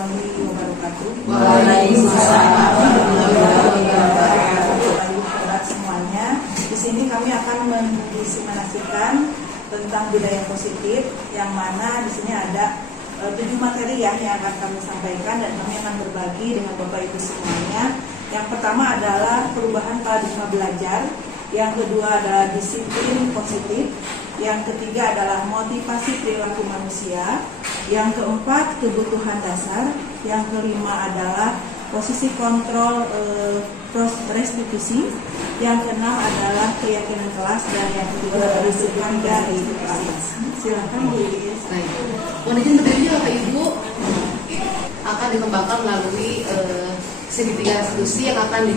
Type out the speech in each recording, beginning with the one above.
warahmatullahi wabarakatuh. Waalaikumsalam warahmatullahi wabarakatuh. Bapak semuanya, di sini kami akan mendiseminasikan tentang budaya positif, yang mana di sini ada 7 materi yang akan kami sampaikan dan kami akan berbagi dengan Bapak Ibu semuanya. Yang pertama adalah perubahan paradigma belajar, yang kedua adalah disiplin positif, yang ketiga adalah motivasi perilaku manusia, yang keempat kebutuhan dasar, yang kelima adalah posisi kontrol restitusi, yang keenam adalah keyakinan kelas, dan yang kedua adalah dari kelas. Silakan Bu Iis. Mohon izin berdiri Bapak Ibu akan dikembangkan melalui segitiga restitusi yang akan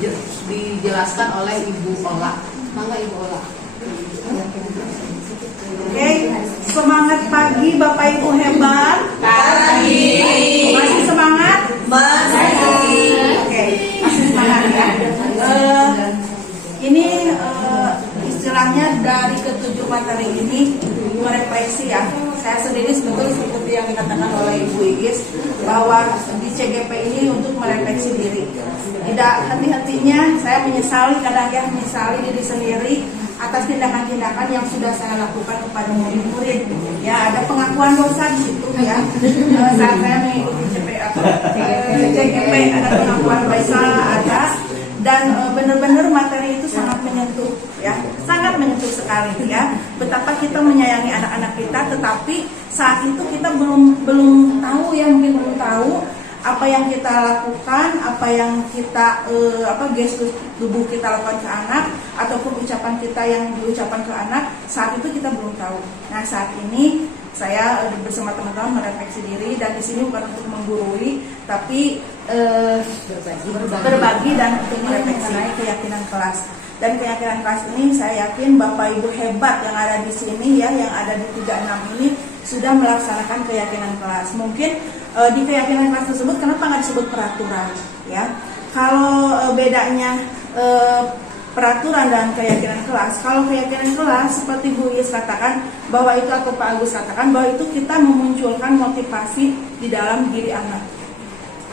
dijelaskan oleh Ibu Ola. Mangga Ibu Ola. Oke, semangat pagi Bapak Ibu hebat. Pagi. Masih semangat? Masih. Oke, masih semangat ya. Ini istilahnya dari ke-7 materi ini merefleksi ya. Saya sendiri sebetulnya seperti yang dikatakan oleh Ibu Iis, bahwa di CGP ini untuk merefleksi diri. Tidak henti-hentinya saya menyesali, kadang menyesali diri sendiri atas tindakan-tindakan yang sudah saya lakukan kepada murid-murid. Ya, ada pengakuan dosa di situ ya. Saat saya mengikuti CGP ada pengakuan dosa, ada. Dan benar-benar materi itu sangat menyentuh ya, sangat menyentuh sekali ya. Betapa kita menyayangi anak-anak kita, tetapi saat itu kita belum tahu ya, mungkin belum tahu apa yang kita lakukan, apa yang kita gestur tubuh kita lakukan ke anak, ataupun ucapan kita yang diucapkan ke anak, saat itu kita belum tahu. Nah, saat ini saya bersama teman-teman merefleksi diri, dan di sini bukan untuk menggurui, tapi berbagi dan untuk merefleksi keyakinan kelas. Dan keyakinan kelas ini saya yakin Bapak Ibu hebat yang ada di sini ya, yang ada di 36 ini sudah melaksanakan keyakinan kelas. Mungkin di keyakinan kelas tersebut kenapa nggak disebut peraturan ya? Kalau bedanya peraturan dan keyakinan kelas. Kalau keyakinan kelas seperti Bu Iis katakan bahwa itu, atau Pak Agus katakan bahwa itu kita memunculkan motivasi di dalam diri anak.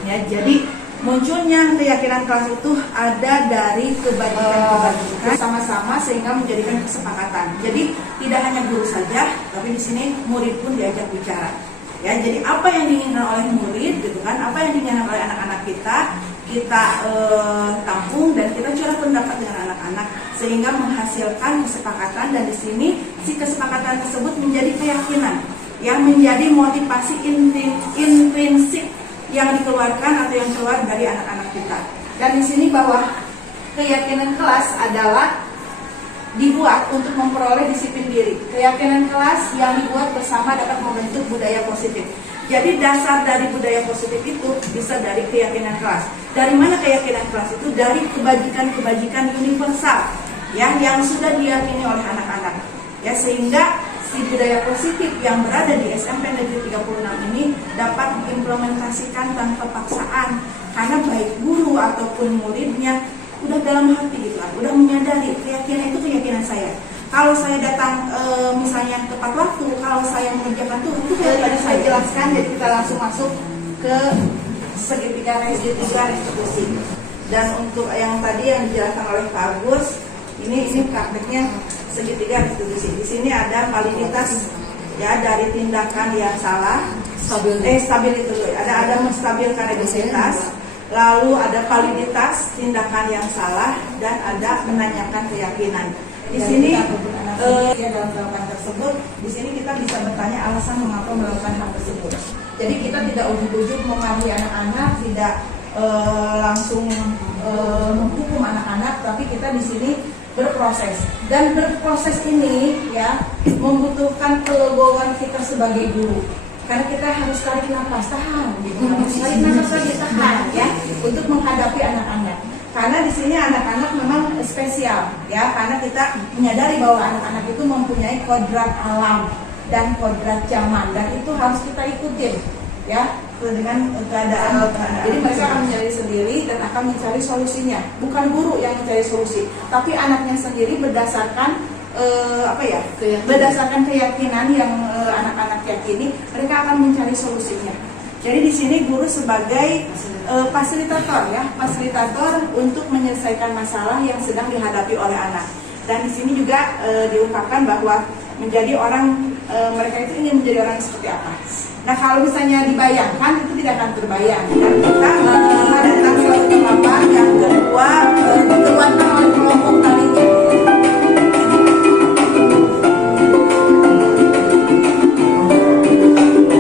Ya, jadi munculnya keyakinan kelas itu ada dari kebajikan sama-sama sehingga menjadikan kesepakatan. Jadi tidak hanya guru saja, tapi di sini murid pun diajak bicara. Ya, jadi apa yang diinginkan oleh murid gitu kan, apa yang diinginkan oleh anak-anak kita tampung dan kita curah pendapat dengan anak-anak sehingga menghasilkan kesepakatan, dan di sini si kesepakatan tersebut menjadi keyakinan yang menjadi motivasi intrinsik yang dikeluarkan atau yang keluar dari anak-anak kita. Dan di sini bahwa keyakinan kelas adalah dibuat untuk memperoleh disiplin diri. Keyakinan kelas yang dibuat bersama dapat membentuk budaya positif. Jadi dasar dari budaya positif itu bisa dari keyakinan kelas. Dari mana keyakinan kelas itu? Dari kebajikan-kebajikan universal ya, yang sudah diyakini oleh anak-anak. Ya, sehingga si budaya positif yang berada di SMP Negeri 36 ini dapat diimplementasikan tanpa paksaan, karena baik guru ataupun muridnya udah dalam hati gitu kan, udah menyadari keyakinan itu keyakinan saya. Kalau saya datang misalnya tepat waktu, kalau saya mengerjakan itu tadi saya jelaskan. Jadi kita langsung masuk ke segitiga restitusi. Dan untuk yang tadi yang dijelaskan oleh Pak Agus, ini prakteknya segitiga restitusi. Di sini ada validitas ya dari tindakan yang salah, stabilitas. Ada menstabilkan realitas, lalu ada validitas tindakan yang salah, dan ada menanyakan keyakinan. Di sini dalam jawaban tersebut, di sini kita bisa bertanya alasan mengapa melakukan hal tersebut. Jadi kita tidak ujuk-ujuk memarahi anak-anak, tidak langsung menghukum anak-anak, tapi kita di sini berproses. Dan berproses ini ya membutuhkan kelegowoan kita sebagai guru. Karena kita harus tarik nafas, tahan gitu. Harus tarik nafas lagi, tahan ya, untuk menghadapi anak-anak. Karena di sini anak-anak memang spesial ya, karena kita menyadari bahwa anak-anak itu mempunyai kodrat alam dan kodrat zaman, dan itu harus kita ikutin ya dengan keadaan. Jadi mereka akan mencari sendiri dan akan mencari solusinya. Bukan guru yang mencari solusi, tapi anaknya sendiri berdasarkan berdasarkan keyakinan yang anak-anak yakini, mereka akan mencari solusinya. Jadi di sini guru sebagai fasilitator ya, fasilitator untuk menyelesaikan masalah yang sedang dihadapi oleh anak. Dan di sini juga diungkapkan bahwa menjadi orang mereka itu ingin menjadi orang seperti apa. Nah kalau misalnya dibayangkan itu tidak akan terbayang. Dan kita datang selalu ke papan yang kedua dikeluarkan oleh kelompok kali ini.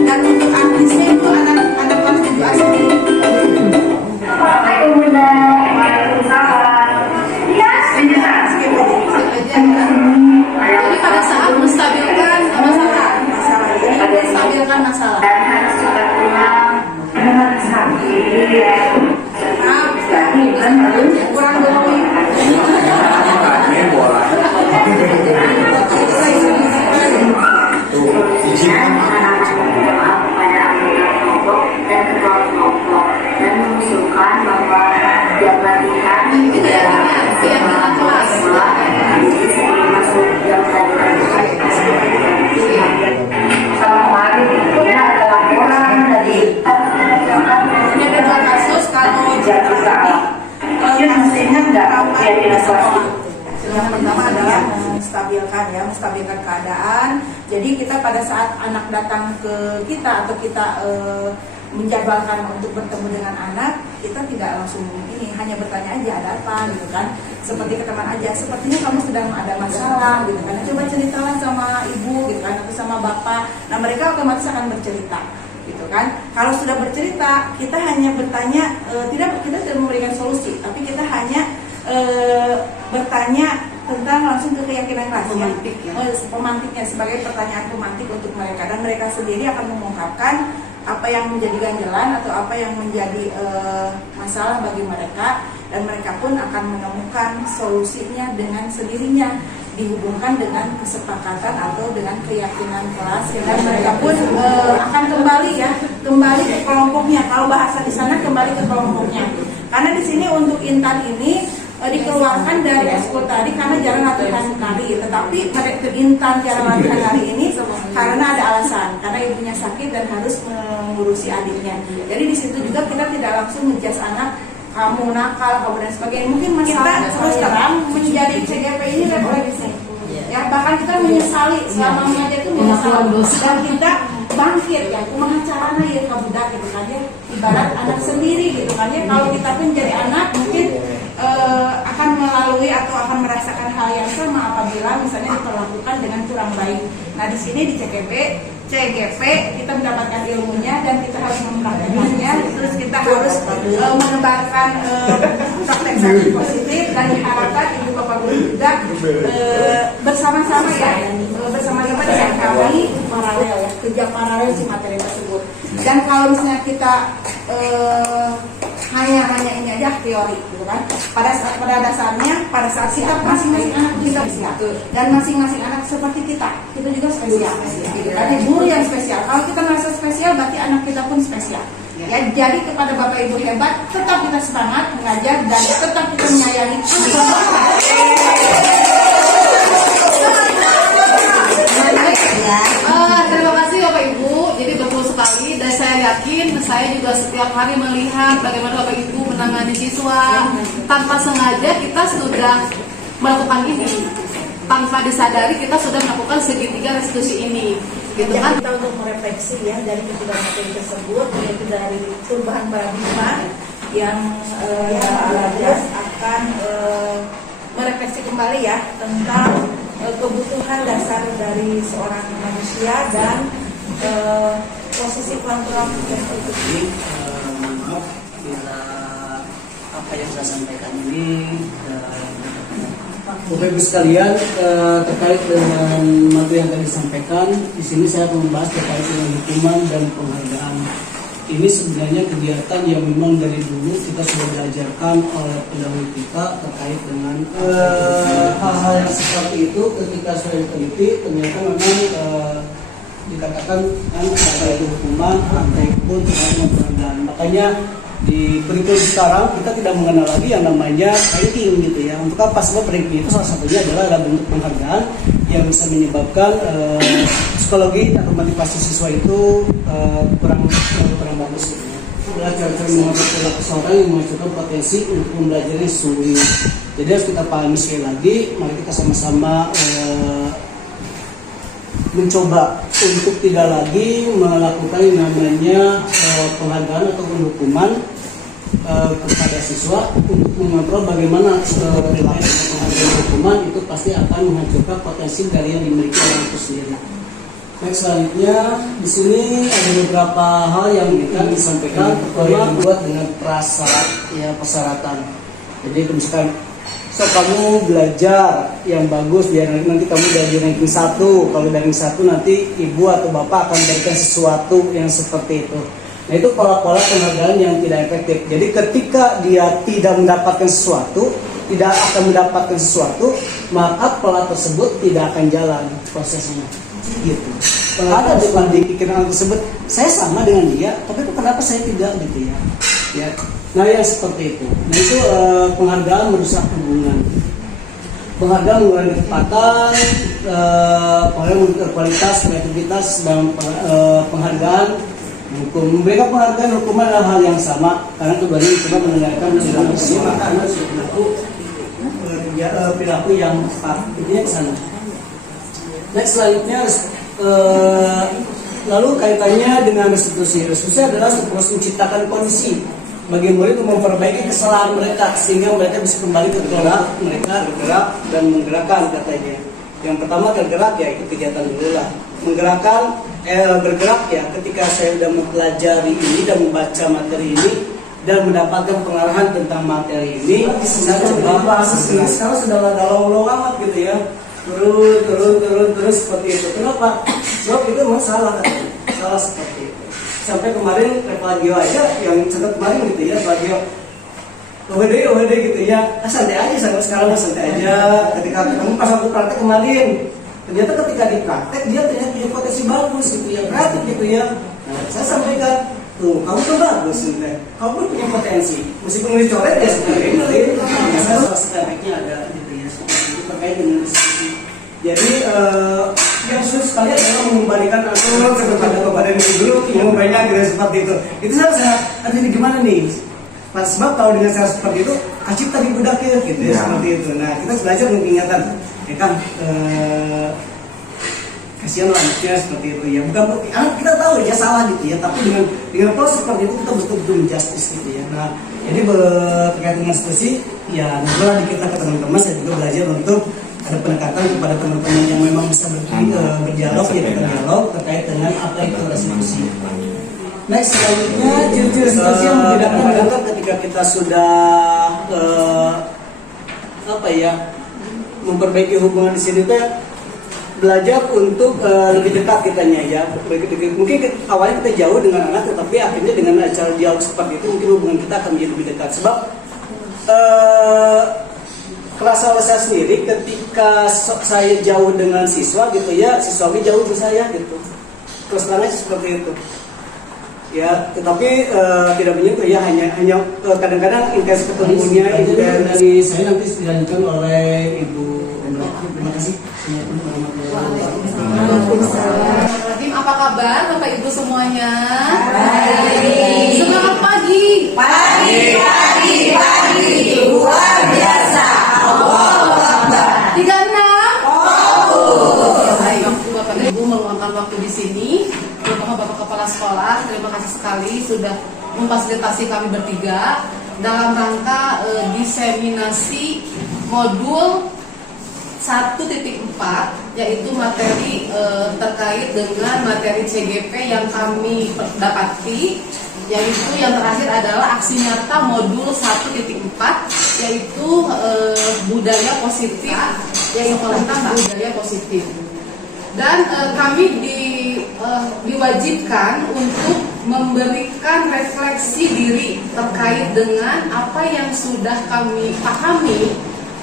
Dan untuk artisnya itu anak kelas 7 SD. Jadi pada saat menstabilkan masalah. Jadi menstabilkan masalah. Kurang dulu. Yang pertama adalah menstabilkan keadaan. Jadi kita pada saat anak datang ke kita atau kita menjadwalkan untuk bertemu dengan anak, kita tidak langsung ini, hanya bertanya aja ada apa gitu kan. Seperti ke teman aja, sepertinya kamu sedang ada masalah gitu kan. Coba ceritalah sama ibu gitu kan atau sama bapak. Nah mereka otomatis akan bercerita gitu kan. Kalau sudah bercerita, kita hanya bertanya, kita tidak memberikan solusi, tapi kita hanya bertanya tentang langsung ke keyakinan kelas pemantiknya sebagai pertanyaan pemantik untuk mereka, dan mereka sendiri akan mengungkapkan apa yang menjadi ganjalan atau apa yang menjadi masalah bagi mereka, dan mereka pun akan menemukan solusinya dengan sendirinya dihubungkan dengan kesepakatan atau dengan keyakinan kelas, dan mereka pun akan kembali ke kelompoknya. Kalau bahasa di sana kembali ke kelompoknya, karena di sini untuk Intan ini dikeluarkan dari ekskul tadi karena jarang latihan tari, tetapi mereka Intan jarang latihan hari ini karena ada alasan, karena ibunya sakit dan harus mengurusi adiknya. Jadi di situ juga kita tidak langsung ngejudge anak kamu nakal, kamu dan sebagainya. Mungkin kita terus terang menjadi CGP ini revolusi. Ya bahkan kita menyesali selama mengajar itu menyesali, dan kita bangkit ya kumaha carana ya kabudak gitu kan ya, ibarat anak sendiri gitu kan ya. Kalau kita pun jadi anak mungkin akan melalui atau akan merasakan hal yang sama apabila misalnya diperlakukan dengan kurang baik. Nah di sini di CGP kita mendapatkan ilmunya dan kita harus mempraktekannya, terus kita harus menebarkan praktek positif, dan diharapkan ibu bapak guru juga bersama-sama ya, bersama-sama dengan kami paralel ya, kerja paralel si materi tersebut. Dan kalau misalnya kita hanya ini aja teori gitu kan, pada dasarnya pada saat kita masing-masing anak kita spesial, dan masing-masing anak seperti kita juga spesial gitu kan, guru yang spesial. Kalau kita merasa spesial berarti anak kita pun spesial ya. Jadi kepada bapak ibu hebat, tetap kita semangat mengajar dan tetap kita menyayangi. Terima kasih Bapak Ibu, jadi betul sekali, dan saya yakin saya juga setiap hari melihat bagaimana Bapak Ibu menangani siswa. Tanpa sengaja kita sudah melakukan ini, tanpa disadari kita sudah melakukan segitiga restitusi ini gitu kan. Kita untuk merefleksi ya dari ketiga materi tersebut, yaitu dari perubahan paradigma yang Alajas akan merefleksi kembali ya tentang kebutuhan dasar dari seorang manusia dan posisi kontrol yang Jadi maaf bila apa yang saya sampaikan ini Bapak Ibu sekalian terkait dengan materi yang tadi disampaikan. Di sini saya akan membahas terkait dengan hukuman dan penghargaan. Ini sebenarnya kegiatan yang memang dari dulu kita sudah diajarkan oleh pendahulu kita terkait dengan hal-hal yang seperti itu. Ketika sudah diteliti ternyata memang dikatakan kan ada itu hukuman ataupun terkait dengan penghargaan. Makanya di kurikulum sekarang kita tidak mengenal lagi yang namanya ranking gitu ya. Untuk apa? Sebab ranking itu salah satunya adalah bentuk penghargaan yang bisa menyebabkan psikologi atau motivasi siswa itu kurang bagus gitu ya. Adalah cara-cara mengatur perilaku seorang yang menghasilkan potensi untuk pembelajaran yang sesungguhnya. Jadi harus kita pahami sekali lagi, mari kita sama-sama mencoba untuk tidak lagi melakukan yang namanya penghargaan ataupun hukuman kepada siswa untuk mengontrol bagaimana perilaku penghargaan hukuman itu pasti akan menghancurkan potensi dari yang dimiliki orang itu sendiri. Next, selanjutnya di sini ada beberapa hal yang bisa disampaikan. Pertama, dibuat dengan prasyarat, ya persyaratan. Jadi misalkan, so kamu belajar yang bagus biar nanti kamu dari ranking 1. Kalau dari 1 nanti ibu atau bapak akan berikan sesuatu yang seperti itu. Nah itu pola-pola penghargaan yang tidak efektif. Jadi ketika dia tidak mendapatkan sesuatu, tidak akan mendapatkan sesuatu, maka pola tersebut tidak akan jalan prosesnya. Gitu. Ada di pikiran tersebut, saya sama dengan dia, tapi kok kenapa saya tidak gitu ya? Ya. Nah yang seperti itu. Nah itu penghargaan merusak hubungan. Penghargaan mengurangi kecepatan, penghargaan mengurangi kualitas, kreativitas dan penghargaan hukum. Memberikan penghargaan hukuman adalah hal yang sama karena keduanya coba mendengarkan perilaku maka anda perilaku yang tepat. Intinya ke sana. Next, selanjutnya lalu kaitannya dengan restitusi. Restitusi adalah proses menciptakan kondisi bagi murid untuk memperbaiki kesalahan mereka sehingga mereka bisa kembali ke gerak mereka bergerak dan menggerakkan katanya. Yang pertama tergerak ya itu kegiatan dulu lah. Menggerakkan bergerak ya ketika saya sudah mempelajari ini dan membaca materi ini dan mendapatkan pengarahan tentang materi ini, saya coba bahasa sekarang sudah galau-galau amat gitu ya. Terus seperti itu. Kenapa? Sebab itu memang salah seperti itu. Sampai kemarin Revagio aja yang catat kemarin gitu ya, Revagio OHD gitu ya, santai aja sampai sekarang santai aja. Ketika kamu pas waktu praktek kemarin, ternyata ketika di praktek dia ternyata punya potensi bagus gitu ya, kreatif gitu ya. Nah, saya sampaikan, tuh kamu tuh bagus gitu ya, kamu punya potensi. Meskipun dicoret ya sebenarnya ini, saya efeknya ada gitu ya, itu terkait dengan diskusi. Jadi yang sulit sekali adalah mengembalikan aturan kepada diri dulu, yang banyak tidak seperti itu. Itu saya artinya gimana nih? Pas sebab kalau dengan cara seperti itu, kasih tadi budak ya, gitu ya, seperti itu. Nah kita belajar mengingatkan, ya kan, kasihan lah anaknya seperti itu ya. Bukan anak kita tahu ya salah gitu ya, tapi dengan proses seperti itu kita betul-betul menjustice gitu ya. Nah jadi terkait dengan institusi, ya nantilah kita ke teman-teman saya juga belajar untuk ada pendekatan kepada teman-teman yang memang bisa berdialog ya, kita dialog terkait dengan apa itu restitusi. Next, selanjutnya ciri-ciri restitusi yang membedakan adalah ketika kita sudah memperbaiki hubungan di sini teh belajar untuk lebih dekat kitanya ya. Mungkin awalnya kita jauh dengan anak, tetapi akhirnya dengan cara dialog seperti itu mungkin hubungan kita akan menjadi lebih dekat. Sebab kerasa oleh saya sendiri ketika saya jauh dengan siswa gitu ya, siswa jauh dengan saya gitu. Terus terangnya seperti itu. Ya, tetapi tidak menyentuh ya, hanya kadang-kadang intens ketemunya itu dari saya nanti dilanjutkan oleh Ibu Endra. Terima kasih. Waalaikumsalam. Apa kabar Bapak Ibu semuanya? Baik. Semangat pagi. Pagi. Luar biasa. Allahu Akbar. 36. Oh. Baik, Bapak Ibu meluangkan waktu di sini. Terutama Bapak Kepala Sekolah, terima kasih sekali sudah memfasilitasi kami bertiga dalam rangka diseminasi modul 1.4 yaitu materi terkait dengan materi CGP yang kami dapati, yaitu yang terakhir adalah aksi nyata modul 1.4 yaitu budaya positif, yaitu tentang budaya positif. Dan kami diwajibkan untuk memberikan refleksi diri terkait dengan apa yang sudah kami pahami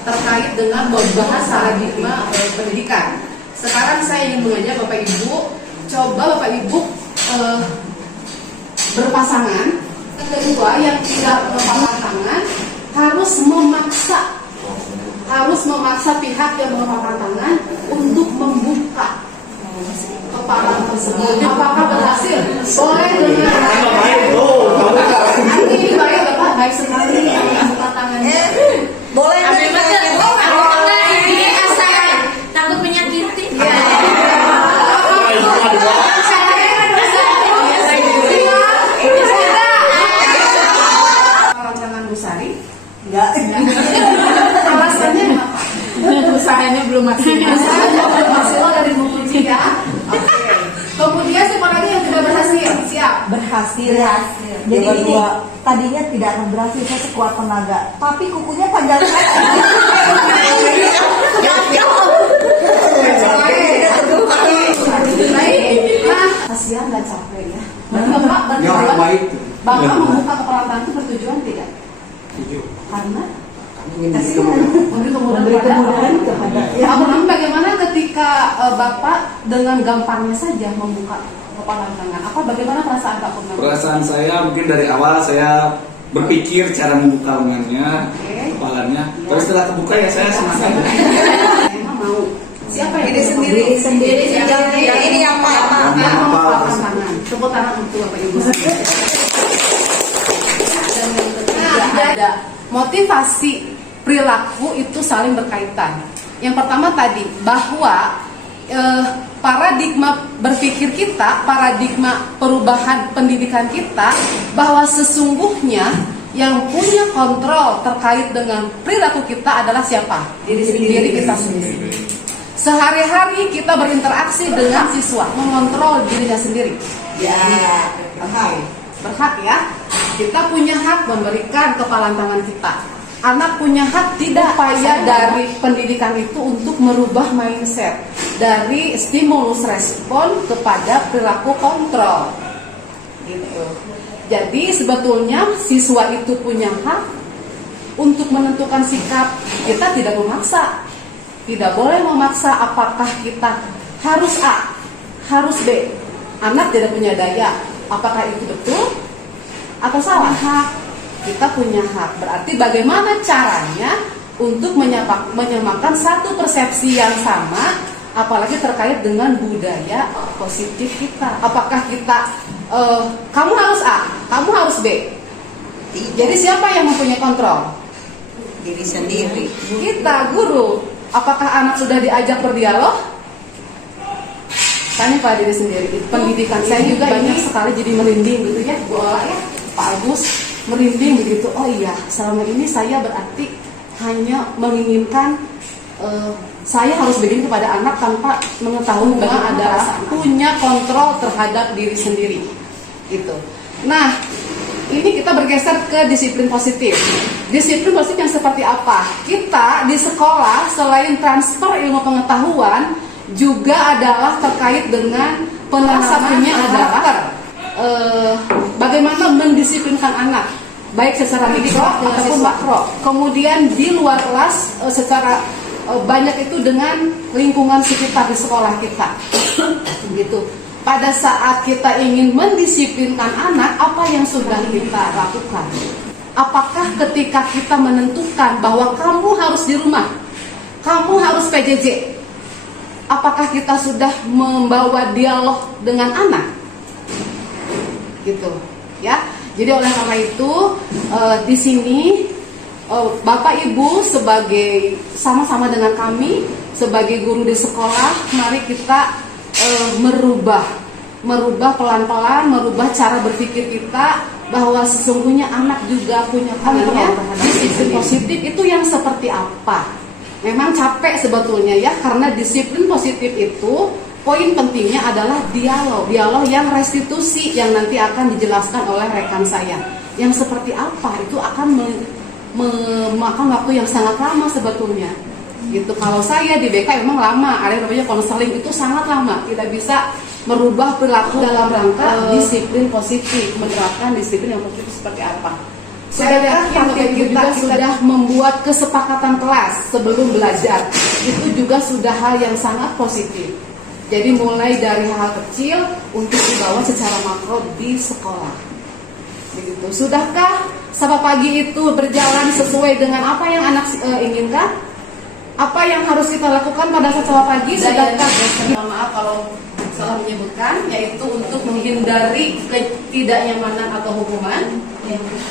terkait dengan membahas paradigma pendidikan. Sekarang saya ingin mengajak Bapak Ibu, coba Bapak Ibu berpasangan. Yang kedua, yang tidak berpasangan harus memaksa pihak yang berpasangan untuk tersebut. Apakah berhasil? Boleh dengan ini baik Bapak, baik sekali. Angkat tangannya. Boleh ini saya takut menyakiti. Jangan Bu Sari. Enggak. Alasannya apa? Usahanya belum maksimal. Alasannya belum maksimal dari Bu Puji ya. Oke. Kemudian siapa lagi yang tidak berhasil? Siap. Berhasil. Jadi ini tadinya tidak akan berhasil, saya sekuat tenaga, tapi kukunya panjang banget. Nah, kasihan dan capek ya. Bapak membuka keperawatan itu bertujuan tidak? Karena memberi kemudahan kepada. Ya, namun bagaimana ketika Bapak dengan gampangnya saja membuka kepala tangan? Bagaimana perasaan Pak Purnama? Perasaan saya mungkin dari awal saya berpikir cara membuka lengannya, kepalanya. Terus setelah kebuka ya saya semangat. Emang mau. Siapa yang Diri sendiri. Ini yang apa? tangan. Tepuk tangan untuk Bapak Ibu. Ada motivasi perilaku itu saling berkaitan. Yang pertama tadi bahwa paradigma berpikir kita, paradigma perubahan pendidikan kita, bahwa sesungguhnya yang punya kontrol terkait dengan perilaku kita adalah siapa? Diri kita sendiri. Sehari-hari kita berinteraksi dengan siswa, mengontrol dirinya sendiri. Ya, Berhak ya. Kita punya hak memberikan kepalan tangan kita. Anak punya hak tidak upaya dari pendidikan itu untuk merubah mindset dari stimulus respon kepada perilaku kontrol. Gitu. Jadi sebetulnya siswa itu punya hak untuk menentukan sikap. Kita tidak memaksa. Tidak boleh memaksa apakah kita harus A, harus B. Anak tidak punya daya. Apakah itu betul atau salah? Hak. Kita punya hak. Berarti bagaimana caranya untuk menyamakan satu persepsi yang sama, apalagi terkait dengan budaya positif kita. Apakah kita kamu harus A, kamu harus B? Jadi siapa yang mempunyai kontrol? diri sendiri. Kita, guru. Apakah anak sudah diajak berdialog? Tanya pada diri sendiri. Pendidikan saya juga banyak sekali jadi merinding gitu ya, Bu Ola ya, Pak Agus merinding begitu. Oh iya, selama ini saya berarti hanya menginginkan saya harus begini kepada anak tanpa mengetahui bahwa adalah punya kontrol terhadap diri sendiri. Gitu. Nah, ini kita bergeser ke disiplin positif. Disiplin positif yang seperti apa? Kita di sekolah selain transfer ilmu pengetahuan juga adalah terkait dengan penanamannya adalah bagaimana mendisiplinkan anak, baik secara mikro ataupun makro. Kemudian di luar kelas secara banyak itu dengan lingkungan sekitar di sekolah kita. Gitu. Pada saat kita ingin mendisiplinkan anak, apa yang sudah kita lakukan? Apakah ketika kita menentukan bahwa kamu harus di rumah, kamu harus PJJ, apakah kita sudah membawa dialog dengan anak? Gitu, ya. Jadi oleh karena itu di sini Bapak Ibu sebagai sama-sama dengan kami sebagai guru di sekolah, mari kita merubah pelan-pelan, merubah cara berpikir kita bahwa sesungguhnya anak juga punya kontrol terhadap disiplin positif itu yang seperti apa. Memang capek sebetulnya ya, karena disiplin positif itu poin pentingnya adalah dialog yang restitusi yang nanti akan dijelaskan oleh rekan saya. Yang seperti apa itu akan memakan waktu yang sangat lama sebetulnya. Gitu. Kalau saya di BK memang lama, ada yang namanya konseling itu sangat lama, tidak bisa merubah perilaku dalam rangka disiplin positif, menerapkan disiplin yang positif seperti apa. Saya yakin kita sudah membuat kesepakatan kelas sebelum belajar, itu juga sudah hal yang sangat positif. Jadi mulai dari hal kecil untuk dibawa secara makro di sekolah. Begitu. Sudahkah Sapa Pagi itu berjalan sesuai dengan apa yang anak inginkan? Apa yang harus kita lakukan pada saat Sapa Pagi? Sudahkah? Maaf kalau seolah menyebutkan, yaitu untuk menghindari ketidaknyamanan atau hukuman,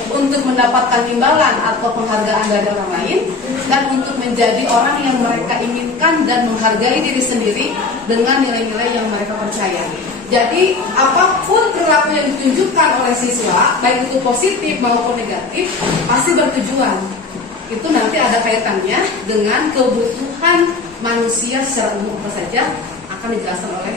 untuk mendapatkan imbalan atau penghargaan dari orang lain, dan untuk menjadi orang yang mereka inginkan dan menghargai diri sendiri dengan nilai-nilai yang mereka percaya. Jadi apapun perilaku yang ditunjukkan oleh siswa, baik itu positif maupun negatif, pasti bertujuan. Itu nanti ada kaitannya dengan kebutuhan manusia secara umum apa saja, akan dijelaskan oleh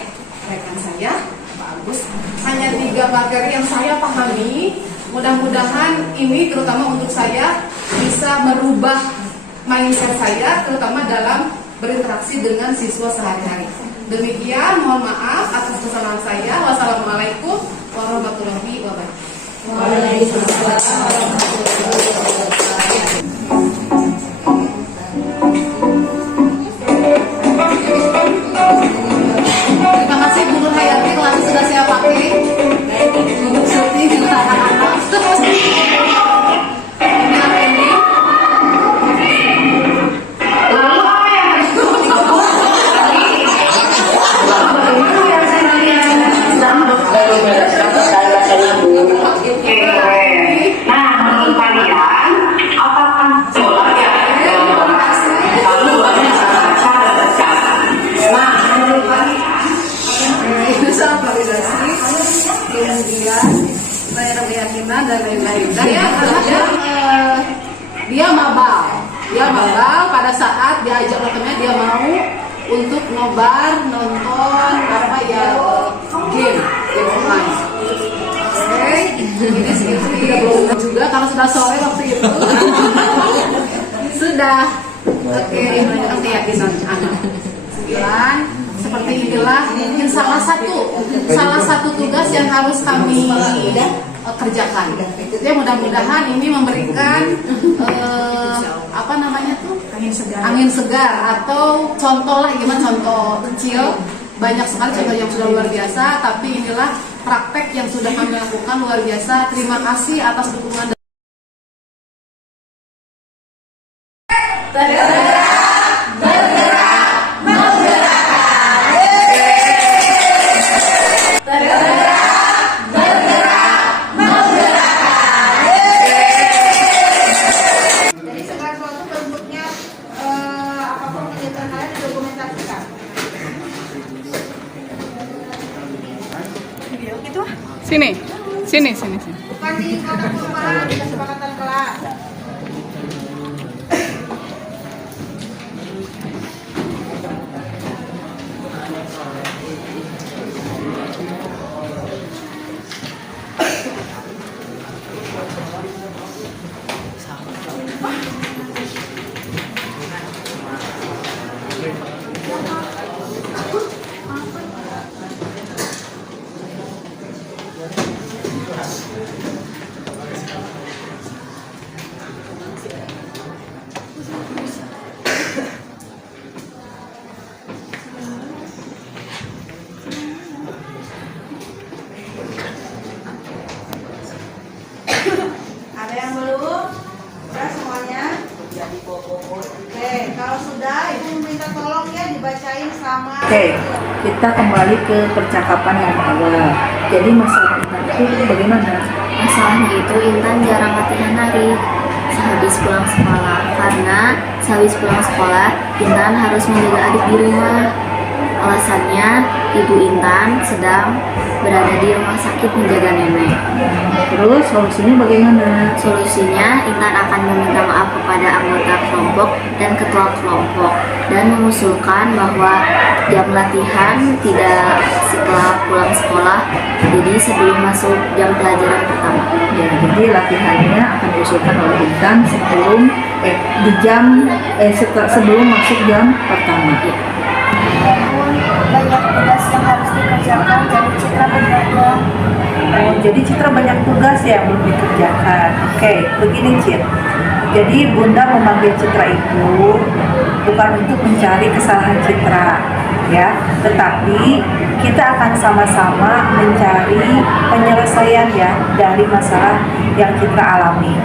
rekan saya, Pak Agus. Hanya 3 materi yang saya pahami. Mudah-mudahan ini terutama untuk saya bisa merubah mindset saya, terutama dalam berinteraksi dengan siswa sehari-hari. Demikian, mohon maaf atas kesalahan saya. Wassalamualaikum warahmatullahi wabarakatuh. Waalaikumsalam warahmatullahi wabarakatuh. Terima kasih Bu Nur Hayati, kelasnya sudah saya pakai untuk syuting anak-anak. Ini apa ini? Lalu apa yang harus Nah, menurut kalian, apakah sekolah ya? Lalu baca dan tercatat. Nah, menurut kalian, Usaha validasi, kemudian daerah keyakinan dan lain-lain. Dia mabal pada saat diajak oleh temannya, dia mau untuk nobar nonton apa ya, game online. Oke, ini segitu juga kalau sudah sore waktu itu sudah. Oke, ini menunjukkan keyakinan anak. 9. Seperti inilah mungkin salah satu tugas yang harus kami kerjakan. Jadi mudah-mudahan ini memberikan apa namanya tuh, angin segar atau contoh lah, gimana contoh kecil. Banyak sekali contoh yang sudah luar biasa, tapi inilah praktek yang sudah kami lakukan luar biasa. Terima kasih atas dukungan. Jadi segala sesuatu bentuknya apapun kegiatan kalian didokumentasikan. Video gitu? Sini. Bukan di kotak perubahan, di kesepakatan kelas. Ada yang belum? Sudah semuanya? Oke, kalau sudah, Ibu minta tolong ya dibacain sama. Oke, kita kembali ke percakapan yang awal. Jadi masalah Intan itu bagaimana? Masalahnya itu Intan jarang latihan nari sehabis pulang sekolah, karena sehabis pulang sekolah Intan harus menjaga adik di rumah. Alasannya Ibu Intan sedang berada di rumah sakit menjaga nenek. Terus solusinya bagaimana? Solusinya Intan akan meminta maaf kepada anggota kelompok dan ketua kelompok dan mengusulkan bahwa jam latihan tidak setelah pulang sekolah, jadi sebelum masuk jam pelajaran pertama. Ya, jadi latihannya akan diusulkan oleh Intan sebelum sebelum masuk jam pertama. Ya. Banyak tugas yang harus dikerjakan, jadi Citra berbeda. Oh, jadi Citra banyak tugas yang belum dikerjakan. Oke, begini Cit. Jadi Bunda memanggil Citra itu bukan untuk mencari kesalahan Citra, ya, tetapi kita akan sama-sama mencari penyelesaian ya dari masalah yang Citra alami.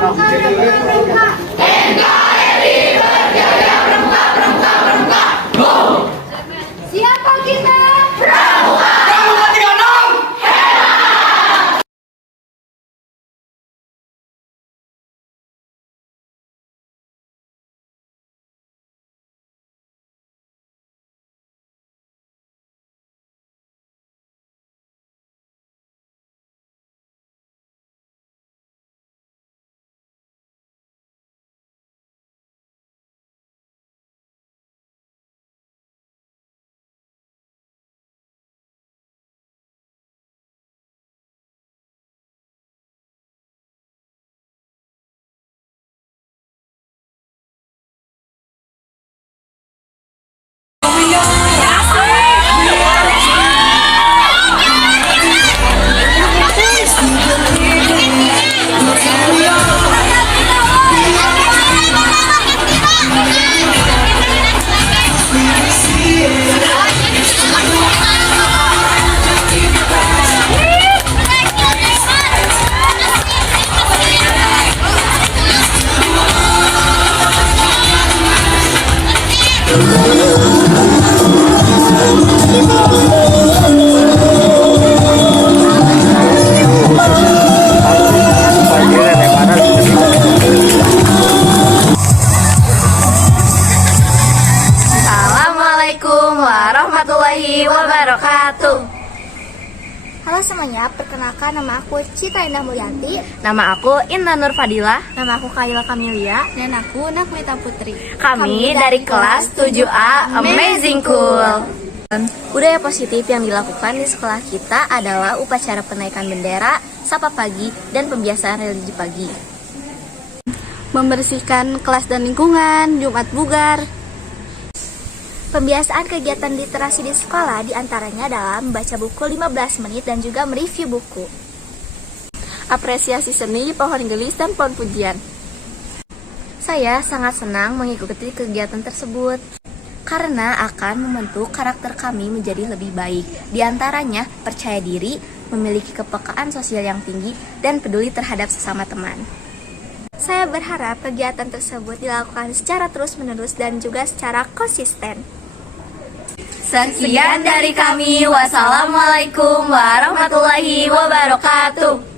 Siapa kita? Assalamualaikum warahmatullahi wabarakatuh. Halo semuanya, perkenalkan nama aku Citra Indah Mulyanti. Nama aku Intan Nur Fadila. Nama aku Kaila Kamelia. Dan aku Nakmita Putri. Kami dari kelas 7A Amazing Cool. Budaya positif yang dilakukan di sekolah kita adalah upacara penaikan bendera, sapa pagi, dan pembiasaan religi pagi. Membersihkan kelas dan lingkungan, Jumat bugar. Pembiasaan kegiatan literasi di sekolah diantaranya adalah membaca buku 15 menit dan juga mereview buku. Apresiasi seni, pohon gelis, dan pohon pujian. Saya sangat senang mengikuti kegiatan tersebut karena akan membentuk karakter kami menjadi lebih baik. Di antaranya percaya diri, memiliki kepekaan sosial yang tinggi, dan peduli terhadap sesama teman. Saya berharap kegiatan tersebut dilakukan secara terus-menerus dan juga secara konsisten. Sekian dari kami. Wassalamualaikum warahmatullahi wabarakatuh.